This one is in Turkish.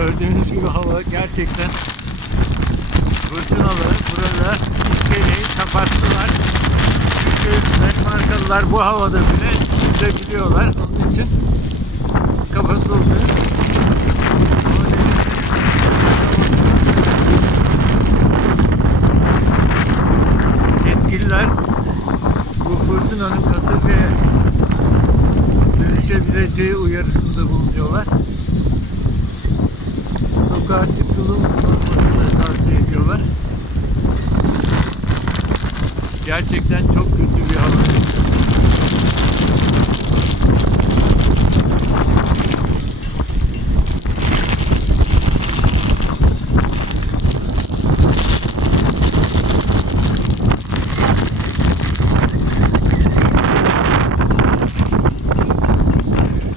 Gördüğünüz gibi hava gerçekten fırtınalı. Burada iskeleyi kapattılar. Çünkü Danimarkalılar bu havada bile yüzebiliyorlar. Onun için kapatıldı. Yetkililer bu fırtınanın kasırgaya dönüşebileceği uyarısında bulunuyorlar. Sokağa çıkılmasını tavsiye ediyorlar. Gerçekten çok kötü bir hava.